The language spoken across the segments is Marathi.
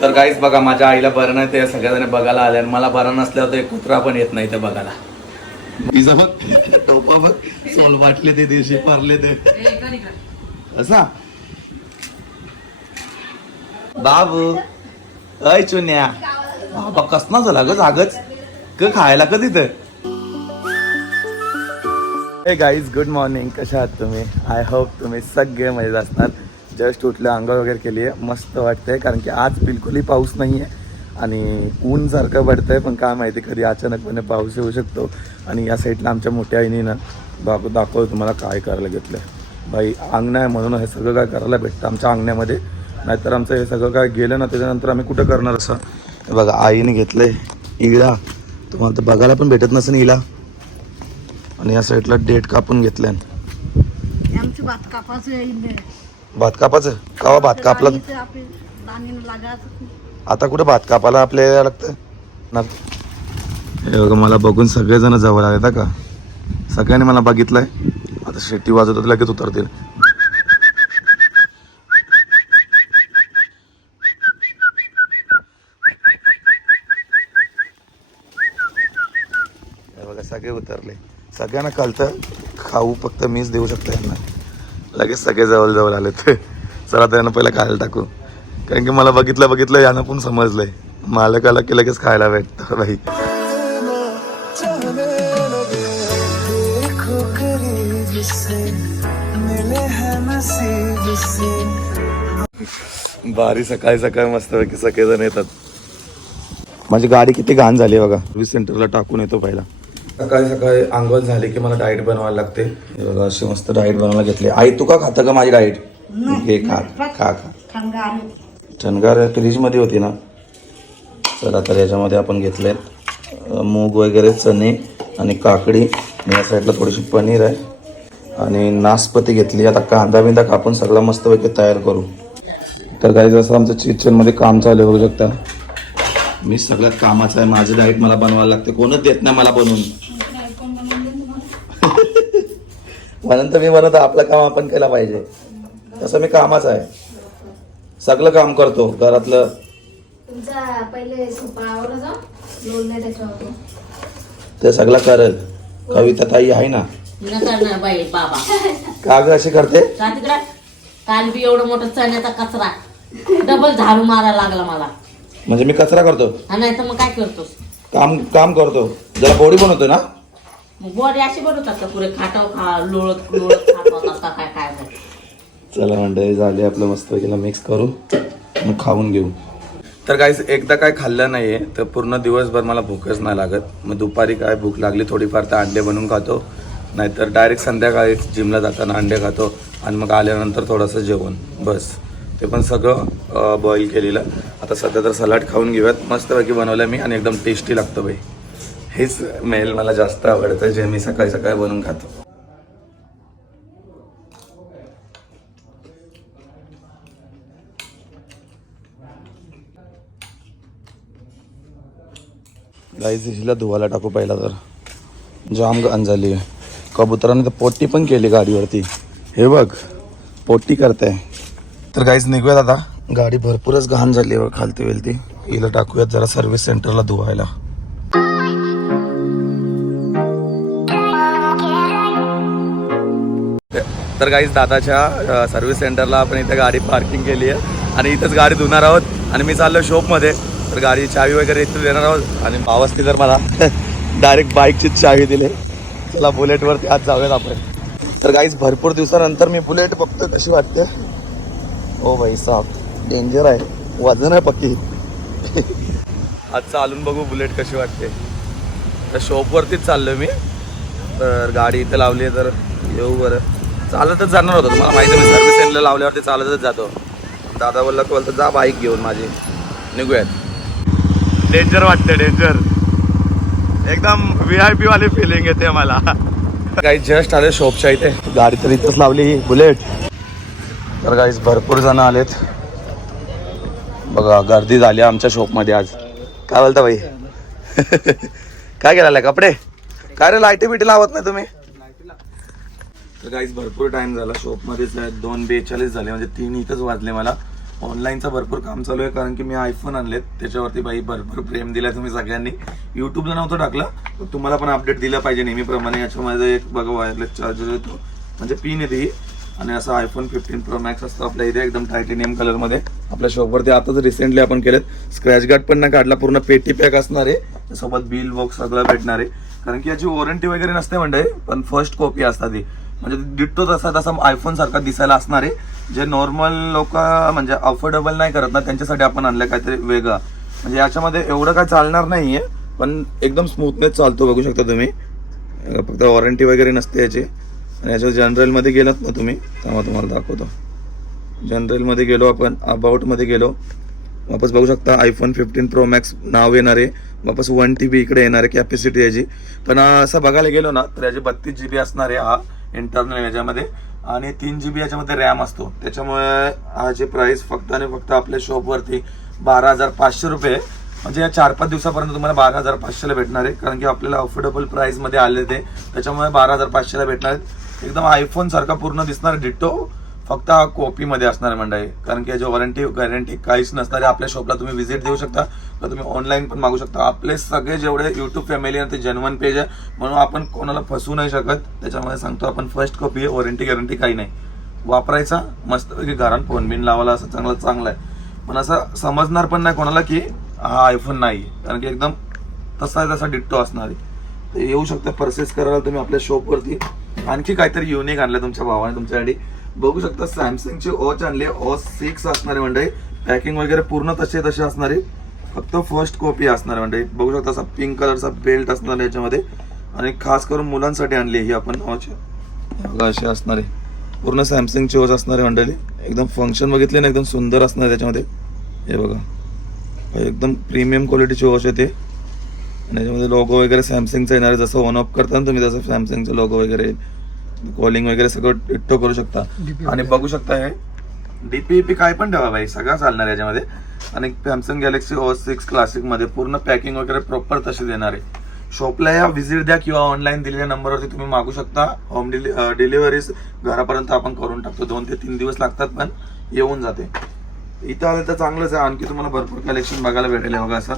तर काहीच बघा माझ्या आईला बरं नाही ते सगळ्याजण बघायला आले आणि मला बरं नसल्यावर एक कुत्रा पण येत नाही ते बघायला. पिझ्झा बघ टोपा बघ सोल वाटले ते दिवशी पारले ते. असा. बाबू अय चुन्या. बाबा कसना झाला ग जागच? क खायला कधी तर? हे गाईज गुड मॉर्निंग कशा आहात तुम्ही? आय होप तुम्ही सगळे मजेत असणार. जस्ट उठलं आंघोळ वगैरे केली आहे मस्त वाटतंय कारण की आज बिलकुलही पाऊस नाही आहे आणि ऊन सारखं पडतंय पण काय माहिती कधी अचानकपणे पाऊस येऊ शकतो. आणि या साईडला आमच्या मोठ्या आईनीनं ना दाखव दाखव तुम्हाला काय करायला घेतलं बाई अंगण आहे म्हणून हे सगळं काय करायला भेटतं आमच्या अंगण्यामध्ये. नाहीतर आमचं हे सगळं काय गेलं ना त्याच्यानंतर आम्ही कुठं करणार असं? बघा आईने घेतलंय इळा. तुम्हाला तर बघायला पण भेटत नसेल इळा. आणि या साईडला डेट कापून घेतल्यान. आमची भात कापाचं कावा भात कापला आता कुठं भात कापायला आपल्याला लागतं? ना. हे बघा मला बघून सगळेजण जवळ आले का? सगळ्यांनी मला बघितलंय. आता शेट्टी वाजवत होती, लगेच उतरतील. बघा सगळे उतरले. सगळ्यांना कळतं खाऊ फक्त मीच देऊ शकतो यांना. लगेच सगळे जवळ जवळ आले ते चला त्यांना पहिलं खायला टाकू. कारण की मला बघितलं बघितलं यानं पण समजलंय. मालकाला की लगेच खायला भेटतं बाई. भारी सकाळी सकाळी मस्त पैकी सगळेजण येतात. माझी गाडी किती घाण झाली बघा. सर्व्हिस सेंटरला टाकून येतो पहिला. सकाळी सकाळी आंघोळ झाली की मला डाएट बनवायला लागते. हे बघा अशी मस्त डाएट बनवायला घेतली. आई तू का खातं का माझी डाएट? घे खा खा खा. चणगार फ्रीजमध्ये होती ना? चला तर याच्यामध्ये आपण घेतले मूग वगैरे चणे आणि काकडी. या साईडला थोडीशी पनीर आहे. आणि नासपती घेतली. आता कांदा बिंदा कापून सगळा मस्तपैकी तयार करू. तर काही जसं आमचं किचनमध्ये काम चालू बघू शकता. मी सगळ्यात कामाचं आहे. माझं डाएट मला बनवायला लागते. कोणच देत नाही मला बनवून. म्हणून तर मी बनवतो आपलं काम आपण केलं पाहिजे. तसं मी कामाचं आहे. सगळं काम करतो. घरातलं. तुमचा पहिले सुपावर जा लोल नाही त्याच्यावर ते सगळं करेल. कविता ताई आहे ना. न करणार बाई बाबा. का ग अशी करते? का तिकडे? काल बी एवढं मोठं चण्याचा कचरा. डबल झाडू मारायला लागला मला. म्हणजे मी कचरा करतो. हा नाही तर मग काय करतोस? काम काम करतो. जरा बॉडी बनवतो ना? मग बॉडी अशी बनवतात का पुरे? खाटाव खा लोळत लोळत खात होतात का? काय काय नाही. चला मंडळी झाले आपलं मस्त मिक्स करू मग खाऊन घेऊ. तर काहीच एकदा काय खाल्लं नाहीये तर पूर्ण दिवसभर मला भूकच नाही लागत. मग दुपारी काय भूक लागली थोडीफार तर अंडे बनवून खातो. नाहीतर डायरेक्ट संध्याकाळी जिमला जाताना अंडे खातो. आणि मग आल्यानंतर थोडंसं जेवण. बस. ते पण सगळं बॉईल केलेलं. आता सध्या तर सलाड खाऊन घेऊयात. मस्तपैकी बनवलं मी आणि एकदम टेस्टी लागतं बाई. हेच मेल मला जास्त आवडतं जे मी सकाळी सकाळी बनवून खातो. गाईज हिला धुवायला टाकू पहिला तर. जाम घाण झाली आहे कबुतराने तर पोट्टी पण केली गाडीवरती. हे बघ पोट्टी करते तर गाईज निघूयात आता. गाडी भरपूरच घाण झाली आहे खालती वेलती. हिला टाकूयात जरा सर्व्हिस सेंटरला धुवायला. तर गाईज दादाच्या सर्व्हिस सेंटरला आपण इथे गाडी पार्किंग केली आहे. आणि इथंच गाडी धुणार आहोत. आणि मी चाललो शॉपमध्ये तर गाडी चावी वगैरे इथे देणार आहोत. आणि भावासनी तर मला डायरेक्ट बाईकचीच चावी दिली चला बुलेटवरती आज जाऊयात आपण. तर गाईज भरपूर दिवसानंतर मी बुलेट बघतो कशी वाटते? ओ भाई साहेब डेंजर आहे. वजन आहे पक्की. आज चालून बघू बुलेट कशी वाटते. तर शॉपवरतीच चाललो मी. तर गाडी इथं लावली आहे तर येऊ बरं. चालतच जाणार होतो तुम्हाला माहिती मी सर्व्हिस सेंटरला लावल्यावरती चालतच जातो. दादा बोलला बोलतं जा बाईक घेऊन माझी. निघूयात. डेंजर वाटते डेंजर एकदम व्ही आय पी वाली फिलिंग येते मला. काही जस्ट आले शॉपच्या इथे. गाडी तर इथंच लावली बुलेट तर गाईज भरपूर जण आलेत. बघा गर्दी झाली आमच्या शॉपमध्ये आज. काय बोलता भाई? काय केला कपडे? काय रे लाईटी बिटी लावत नाही तुम्ही? तर काहीच भरपूर टाइम झाला शॉपमध्येच आहे दोन बेचाळीस झाले म्हणजे तीन इथंच वाजले मला. ऑनलाईनचं भरपूर काम चालू आहे कारण की मी आयफोन आणलेत. त्याच्यावरती बाई भरपूर प्रेम दिला तुम्ही सगळ्यांनी. युट्यूबला नव्हतं टाकलं तुम्हाला पण अपडेट दिलं पाहिजे नेहमीप्रमाणे. याच्यामध्ये एक बघा वायरलेस चार्जर येतो म्हणजे पिन येते ही आणि असं आयफोन फिफ्टीन प्रो मॅक्स असतो आपल्या इथे एकदम टायटेनियम कलरमध्ये आपल्या शॉपवरती आताच रिसेंटली आपण केलेत. स्क्रॅच गार्ड पण नाही काढला पूर्ण पेटी पॅक असणार आहे. त्यासोबत बिल बॉक्स सगळं भेटणार आहे. कारण की याची वॉरंटी वगैरे नसते म्हणजे पण फर्स्ट कॉपी असतात ती म्हणजे डिट्टो तसा तसा आयफोन सारखा दिसायला असणार आहे. जे नॉर्मल लोक म्हणजे अफोर्डेबल नाही करत ना त्यांच्यासाठी आपण आणलं काहीतरी वेगळं. म्हणजे याच्यामध्ये एवढं काय चालणार नाहीये पण एकदम स्मूथनेस चालतो बघू शकता तुम्ही. फक्त वॉरंटी वगैरे नसते याची. आणि याच्या जनरलमध्ये गेलात ना तुम्ही तेव्हा तुम्हाला दाखवतो. जनरलमध्ये गेलो आपण अबाउटमध्ये गेलो. वापस बघू शकता आयफोन फिफ्टीन प्रो मॅक्स नाव येणार आहे. वापस वन टी बी इकडे येणार आहे कॅपॅसिटी याची. पण असं बघायला गेलो ना तर याची बत्तीस जी बी असणार आहे हा इंटरनल याच्यामध्ये. आणि तीन जी बी याच्यामध्ये रॅम असतो. त्याच्यामुळे ह्याची प्राईस फक्त आणि फक्त आपल्या शॉपवरती बारा हजार पाचशे रुपये म्हणजे या चार पाच दिवसापर्यंत तुम्हाला बारा हजार पाचशेला भेटणार आहे. कारण की आपल्याला अफोर्डेबल प्राईसमध्ये आले ते. त्याच्यामुळे बारा हजार पाचशेला भेटणार आहेत. एकदम आयफोन सारखा पूर्ण दिसणार डिटो फक्त हा कॉपीमध्ये असणार मंडळी. कारण की याची वॉरंटी गॅरंटी काहीच नसणार आपल्या शॉपला तुम्ही व्हिजिट देऊ शकता. तर तुम्ही ऑनलाईन पण मागू शकता. आपले सगळे जेवढे युट्यूब फॅमिली आहे ते जनवन पेज आहे. म्हणून आपण कोणाला फसू नाही शकत. त्याच्यामध्ये सांगतो आपण फर्स्ट कॉपी आहे. वॉरंटी गॅरंटी काही नाही. वापरायचा मस्तपैकी घरात फोन बिन लावायला असं चांगलं चांगलं आहे. पण असं समजणार पण नाही कोणाला की हा आयफोन नाही. कारण की एकदम तसा तसा डिट्टो असणार आहे. ते येऊ शकता परचेस करायला तुम्ही आपल्या शॉपवरती आणखी काहीतरी युनिक आणलं तुमच्या भावाने तुमच्यासाठी. बघू शकता सॅमसंगची ऑच आणली. ओ सिक्स असणारे म्हणजे पॅकिंग वगैरे पूर्ण तसे तसे असणारे. फक्त फर्स्ट कॉपी असणार म्हणजे. बघू शकता असा पिंक कलरचा बेल्ट असणार आहे याच्यामध्ये. आणि खास करून मुलांसाठी आणली ही आपण वॉच बघा अशी असणार. आहे पूर्ण सॅमसंगची वॉच असणार आहे मंडळी एकदम फंक्शन बघितले ना एकदम सुंदर असणार आहे त्याच्यामध्ये हे बघा. एकदम प्रीमियम क्वालिटीची वॉच आहे ते. याच्यामध्ये लोगो वगैरे सॅमसंगचा येणार आहे जसं ऑन ऑफ करता ना तुम्ही तसं सॅमसंगचं लोगो वगैरे कॉलिंग वगैरे सगळं डिट्टो करू शकता. आणि बघू शकता हे डीपीपी काय पण ठेवा भाई सगळं चालणार आहे याच्यामध्ये. आणि सॅमसंग गॅलेक्सी ओ सिक्स क्लासिकमध्ये पूर्ण पॅकिंग वगैरे प्रॉपर तशी देणार आहे. शॉपला या व्हिजिट द्या किंवा ऑनलाईन दिलेल्या नंबरवरती तुम्ही मागू शकता. होम डिलिव्हरीज घरापर्यंत आपण करून टाकतो. दोन ते तीन दिवस लागतात पण येऊन जाते. इथं आलं तर चांगलंच आहे. आणखी तुम्हाला भरपूर कलेक्शन बघायला भेटेल बघा असं.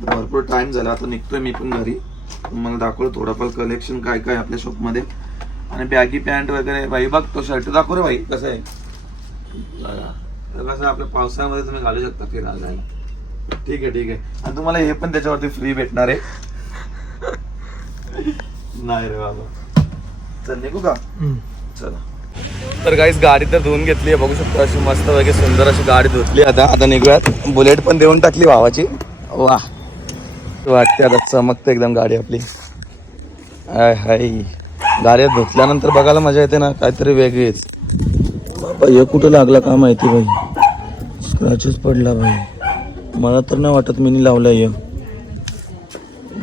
भरपूर टाइम झाला. आता निघतोय मी पण घरी. मला दाखवलं थोडंफार कलेक्शन काय काय आपल्या शॉपमध्ये आणि बॅगी पॅन्ट वगैरे. बाई बघ तो शर्ट दाखव रे बाई कसं आहे. कसं आपल्या पावसाळ्यामध्ये तुम्ही घालू शकता फिरायला जायला. ठीक आहे ठीक आहे. आणि तुम्हाला हे पण त्याच्यावरती फ्री भेटणार आहे. नाही रे बाबा. चल निघू का? चला. तर काहीच गाडी तर धुवून घेतली आहे. बघू शकतो अशी मस्त वगैरे सुंदर अशी गाडी धुतली आता आता निघूयात. बुलेट पण देऊन टाकली भावाची. वा वाटते आता चमकते एकदम गाडी आपली. आय हाय. गाड्या धुतल्यानंतर बघायला मजा येते ना काहीतरी वेगळीच. बाबा हे कुठं लागला का माहिती भाई स्क्रॅचेस पडला भाई मला तर नाही वाटत मी लावला ये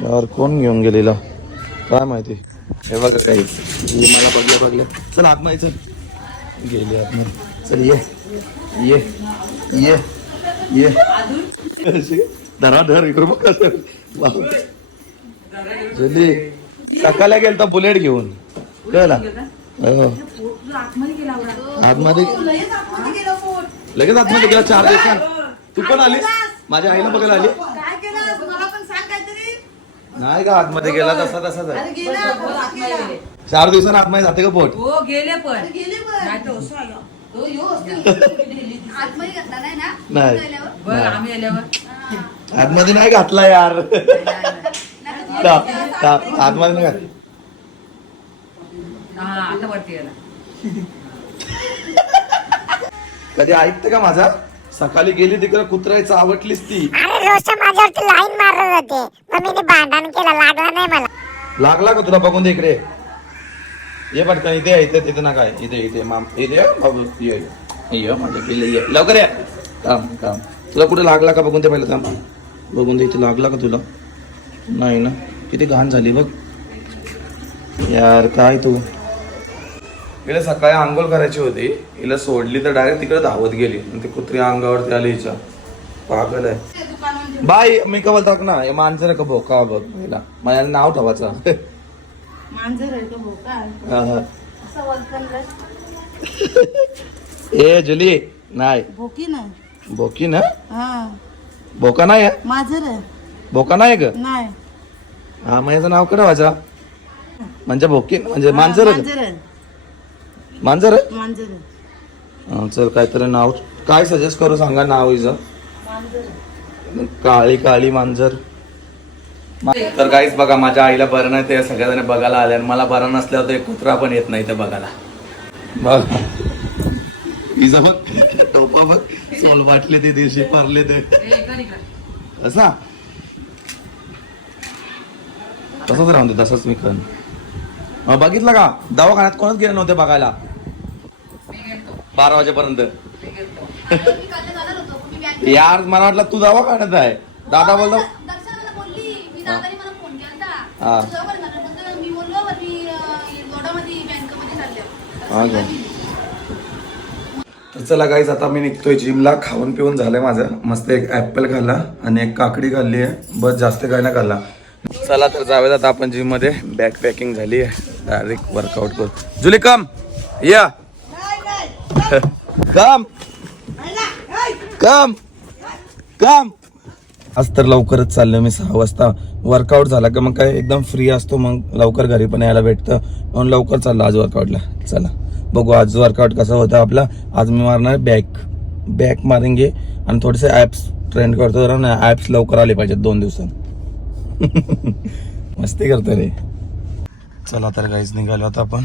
यार कोण घेऊन गेलेला? काय माहिती? हे बघा काही. हे मला बघल्या बघल्या चल आतमध्ये चल. गेले आतमध्ये चल ये. ये. ये. ये. धरा धर इकडे मग कसं जुली सकाळला गेलता बुलेट घेऊन. कळला हो. आतमध्ये लगेच आतमध्ये गेला चार दिवसात तू पण आलीस? माझ्या आईला बघायला आली? काय केलं मला पण सांग काहीतरी. नाही का आतमध्ये गेला तसा तसाच आहे चार दिवसांनी आतमध्ये जाते का पोट हो गेले पण. आतमध्ये घातला नाही ना? नाही. गेल्यावर? बघ आम्ही आल्यावर. आतमध्ये नाही घातला यार. आतमध्ये नाही घातला. हा आता वरती आला कधी ऐकते का माझा? सकाळी गेली तिकडे कुत्रा चावटलीस ती. अरे रोजच्या माझ्यावरती लाईन मारत होते मग मी भांडण केलं लागला नाही मला. लागला का तुला? बघून दे इकडे. ये पटकन इथे या इथे तिथे ना काय इथे इथे माम इथे हो, ये, बाबू ये ये. हो, माझ्या म्हणजे पिल्ले ये. लवकर या. काम काम तुला कुठे लागला का? बघून ते पहिलं काम बघून ते इथे लागला का तुला? नाही ना. किती घाण झाली बघ. यार काय तू? हिला सकाळी आंघोळ करायची होती. हिला सोडली तर डायरेक्ट तिकडे धावत गेली. आणि ती कुत्री अंगावरती आली हिच्या पागल आहे. बाय मी का बोलतो ना. हे माणसं का भोका बघ हिला माझ्या नाव ठेवायचं. ए जुली नाही. भोकी ना. बोकी ना? हा. बोका नाही माझर बोका नाही ग? नाही. हा याचं नावकडे वाचा म्हणजे बोकी म्हणजे मांजर मांजर हा, चल काहीतरी नाव काय सजेस्ट करू सांगा नाव हिचं? काळी काळी मांजर. तर काहीच बघा माझ्या आईला बरं नाही ते सगळ्याजण बघायला आले आणि मला बरं नसल्यावर ते कुत्रा पण येत नाही ते बघायला. बघ. हिचं बघ. टोपा बघ. सोल वाटले ते दिवशी पारले ते. असा? तसंच राहून दे तसंच मी कन बघितलं का? दवाखान्यात कोणच गेले नव्हते बघायला. बारा वाजेपर्यंत. मी गेलतो मी काल जाणार होतो पण मी बॅग यार मला वाटलं तू दवाखान्यात आहे. दादा बोलतो दर्शना मला बोलली मी दादाने मला फोन केला हा. होता तुझं बरं झालं बोलतो, मी बोललो बरं मी अं, गोडामध्ये बँकेमध्ये चालले. हा का? तर चला गाईज आता मी निघतोय जिमला खाऊन पिऊन झालंय माझं. मस्त एक ऍपल खाल्ला आणि एक काकडी खाल्ली आहे. बस जास्त काय नाही खाल्ला. चला तर जाऊयात आता आपण जिममध्ये. बॅक पॅकिंग झाली आहे. डायरेक्ट वर्कआउट करू. जुली कम या कम कम कम आज तर लवकरच चाललो मी सहा वाजता. वर्कआउट झाला का मग काय एकदम फ्री असतो मग लवकर घरी पण यायला भेटतं. म्हणून लवकर चाललं आज वर्कआउटला चला बघू आज वर्कआउट कसं होतं आपला. आज मी मारणार बॅक बॅक मारेंगे आणि थोडेसे ॲप्स ट्रेंड करतो जरा ना ॲप्स लवकर आले पाहिजेत दोन दिवसात. मस्ती करतो रे. चला तर काहीच निघालो आता आपण.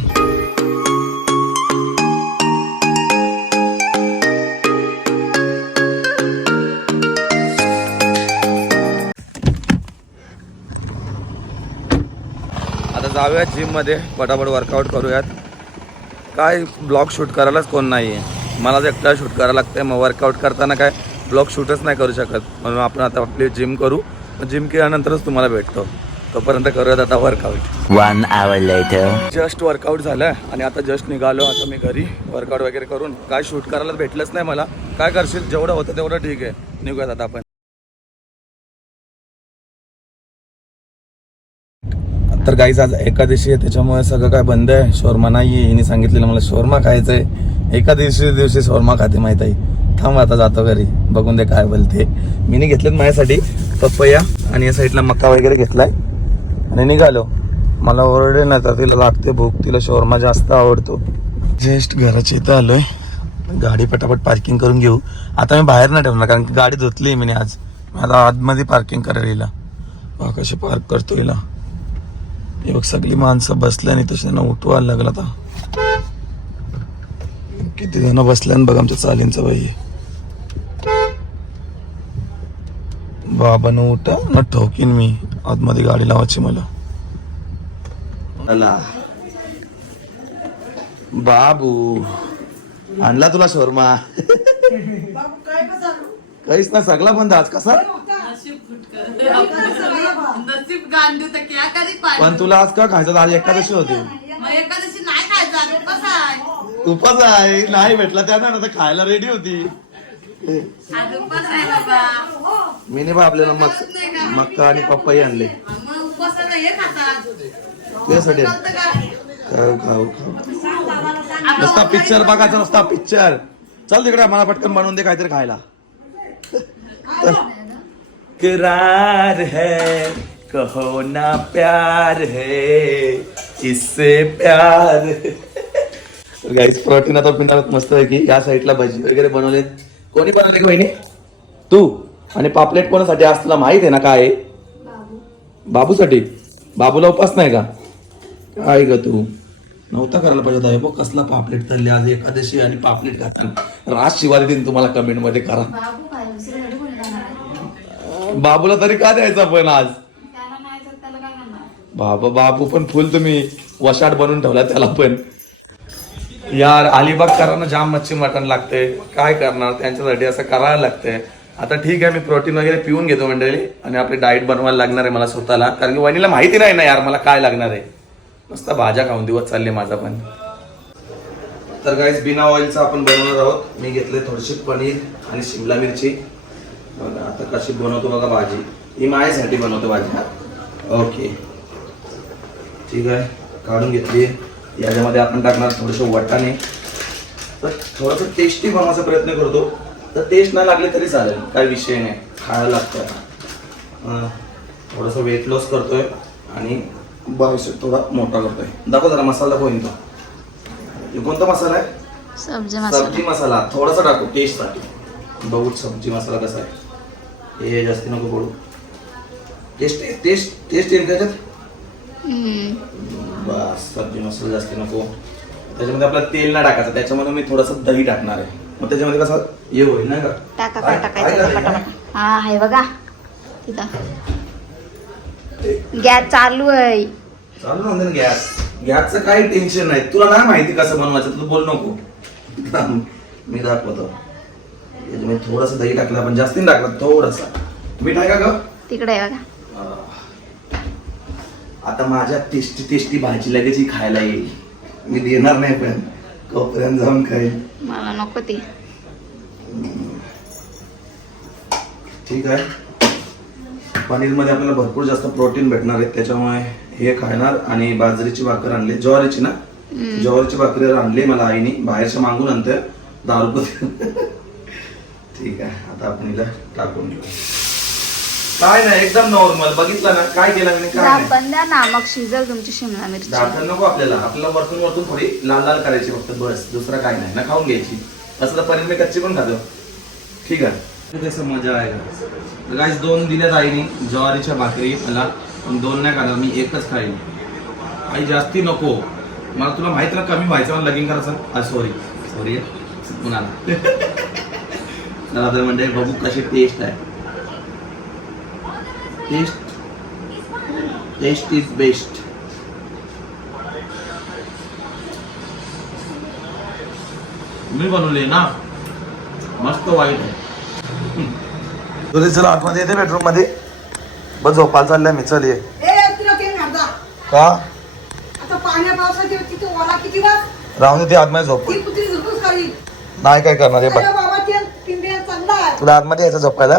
जाऊयात जिममध्ये पटापट वर्कआउट करूयात. काय ब्लॉग शूट करायलाच कोण नाही आहे मला एकटा शूट करायला लागतंय. मग वर्कआउट करताना काय ब्लॉग शूटच नाही करू शकत. म्हणून आपण आता आपली जिम करू. जिम केल्यानंतरच तुम्हाला भेटतो. तोपर्यंत करूयात आता workout One hour later. Just workout झालं आणि आता जस्ट निघालो. आता मी घरी वर्कआउट वगैरे करून. काय शूट करायला भेटलंच नाही मला. काय करशील? जेवढं होतं तेवढं ठीक आहे. निघूयात आता आपण. तर गाईज आज एकादशी आहे त्याच्यामुळे सगळं काय बंद आहे. शोरमा नाही आहे हिने सांगितलेलं मला शोरमा खायचं आहे एका दिवशी दिवशी शोरमा खाते माहीत आहे. थांब आता जातो घरी. बघून दे काय बोलते. मीने घेतलेत माझ्यासाठी पपया आणि या साईडला मका वगैरे घेतलाय. आणि निघालो. मला ओरडे ना तर तिला लागते भूक. तिला शोरमा जास्त आवडतो. जस्ट घराच्या इथं आलोय. गाडी पटापट पार्किंग करून घेऊ. आता मी बाहेर नाही ठेवणार कारण की गाडी धुतली मी आज. मला आतमध्ये पार्किंग करायला. हिला कशी पार्क करतो हिला. हे बघ सगळी माणसं बसल्या आणि तशी त्यांना उठवायला लागला आता. किती जण बसल्या आणि बघ आमच्या चालींचं बाई. बाबा न उठा न ठोकीन मी. आतमध्ये गाडी लावायची मला. बाबू आणला तुला शोरमा? काहीच ना सगळा बंद आज कसा? नसीब गांधी तर क्या करी पाहिजे पण तुला आज का खायचं? आज एकादशी होती. मग एकादशी नाही खायचा कसा आहे. उपास आहे. नाही भेटला त्यानं ना तर खायला रेडी होती. आज उपास आहे बाबा. मी नाही बा आपल्याला मक मक्का आणि पप्पाई आणले. मग उपासाला हे खातात तुझ्यासाठी चालतं का? खाऊ खाऊ खाऊ. नुसता पिक्चर बघायचा नुसता पिक्चर चल तिकडे मला पटकन बनवून दे काहीतरी खायला. करार है। कहो ना प्यार है इससे प्यार गाईस प्रोटीन आता पिणार मस्त आहे की या साईडला भजी वगैरे बनवलेत. कोणी बनवले की बहिणी तू आणि पापलेट कोणासाठी? आज तुला माहीत आहे ना काय? बाबूसाठी? बाबूला उपास नाही का? काय ग तू. नव्हता करायला पाहिजे होता. हे बघ कसला पापलेट तळले आज एकादशी आणि पापलेट खाताना. राज शिवाय देईन तुम्हाला कमेंटमध्ये करा? बाबूला तरी का द्यायचा पण आज त्याला नाही तर त्याला काय करणार बाबा बाबू पण फुल तुम्ही वशाट बनवून ठेवला त्याला पण. यार अलिबागकरांना जाम मच्छी मटण लागते काय करणार? त्यांच्यासाठी असं करायला लागतंय. आता ठीक आहे मी प्रोटीन वगैरे पिऊन घेतो मंडळी. आणि आपली डाएट बनवायला लागणार आहे मला स्वतःला. कारण की वहिनीला माहिती नाही ना यार मला काय लागणार आहे. मस्त भाज्या खाऊन दिवस चालले माझा पण. तर गाईज बिना ऑइलचा आपण बनवणार आहोत. मी घेतले थोडीशी पनीर आणि शिमला मिरची. बघा आता कशी बनवतो बघा भाजी. ही माझ्यासाठी बनवतो भाजी. ओके. ठीक आहे. काढून घेतली. याच्यामध्ये आपण टाकणार थोडेसे वाटाणे. तर थोडंसं टेस्टी बनवायचा प्रयत्न करतो. तर टेस्ट नाही लागले तरी चालेल. काही विषय नाही. खायला लागतं थोडंसं वेट लॉस करतोय. आणि बायसेप थोडा मोठा करतोय. दाखव जरा मसाला दाखव तो हे कोणता मसाला आहे? सब्जी सब्जी मसाला. थोडासा टाकू टेस्टसाठी. बघू सब्जी मसाला कसा आहे. हे जास्ती नको पडू. टेस्ट टेस्ट टेस्ट येईल त्याच्यात बस सब्जी मसाला जास्ती नको. त्याच्यामध्ये आपल्याला तेल नाही टाकायचं त्याच्यामध्ये मी थोडंसं दही टाकणार आहे. मग त्याच्यामध्ये कसं हे होईल नाही का? टाका काय- काय काय टाकायचं करायचं? पटापट. हा आहे बघा. तिथं गॅस चालू आहे. चालू ना ना गॅस. गॅसचं काही टेन्शन नाही. तुला नाही माहिती कसं बनवायचं तू बोल नको. मी दाखवतो. थोडंसं दही टाकलं पण जास्ती टाकलं थोडंसं. मीठ आहे का ग? तिकडे बघा. आता माझ्या टेस्टी टेस्टी भाजी लगेच ही खायला येईल. मी देणार नाही पण कोपऱ्यात जाऊन खाईल. मला नको ती. ठीक आहे. पनीरमध्ये आपल्याला भरपूर जास्त प्रोटीन भेटणार आहे. त्याच्यामुळे हे खाणार आणि बाजरीची भाकर आणली. ज्वारीची ना? ज्वारीची भाकरी आणली मला आईने बाहेरच्या मागून नंतर दहा रुपये ठीक आहे. आता आपण हिला टाकून घेऊ. काय नाही एकदम नॉर्मल बघितलं ना काय केलं मी काय नाही. झाकण द्या ना मग शिजल तुमची शिमला मिरची. दाखल नको आपल्याला. आपल्याला वरतून वरतून थोडी लाल लाल करायची फक्त बस. दुसरं काय नाही. ना खाऊन घ्यायची. असं तर पनीर मी कच्ची पण खातो. ठीक आहे. कसं मजा आहे. गाईस दोन दिल्यात आईनी ज्वारीच्या भाकरी मला पण दोन नाही खाणार मी एकच खाईन. आई जास्ती नको. मला तुला माहीत ना कमी व्हायचं मला लगीन करायचं. सॉरी सॉरी पुन्हा तर म्हणजे बघू कशी टेस्ट आहे. टेस्ट टेस्ट इज बेस्ट मी बनवले ना. मस्त वाईट आहे. तुझे चला आतमध्ये येते बेडरूममध्ये. बस झोपायला चालल्या मी. चल ये. ए तुला ते अर्धा का? राहून ते आतमध्ये झोप. नाही काय करणार हे आहे. तुला आतमध्ये यायचं झोपायला?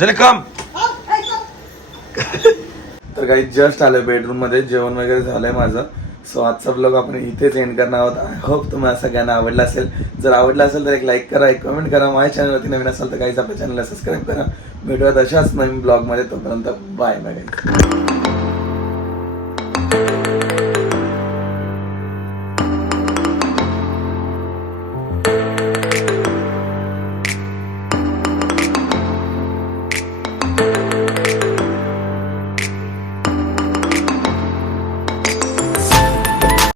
जले कम. तर काही जस्ट आलं बेडरूममध्ये जेवण वगैरे झालंय माझं. सो आजचा ब्लॉग आपण इथेच एंड करणार आहोत. आय होप तुम्हाला सगळ्यांना आवडला असेल. जर आवडला असेल तर एक लाईक करा एक कमेंट करा. माझ्या चॅनलवरती नवीन असेल तर काहीच आपल्या चॅनलला सबस्क्राईब करा. भेटूयात अशाच नवीन ब्लॉगमध्ये तोपर्यंत बाय बाय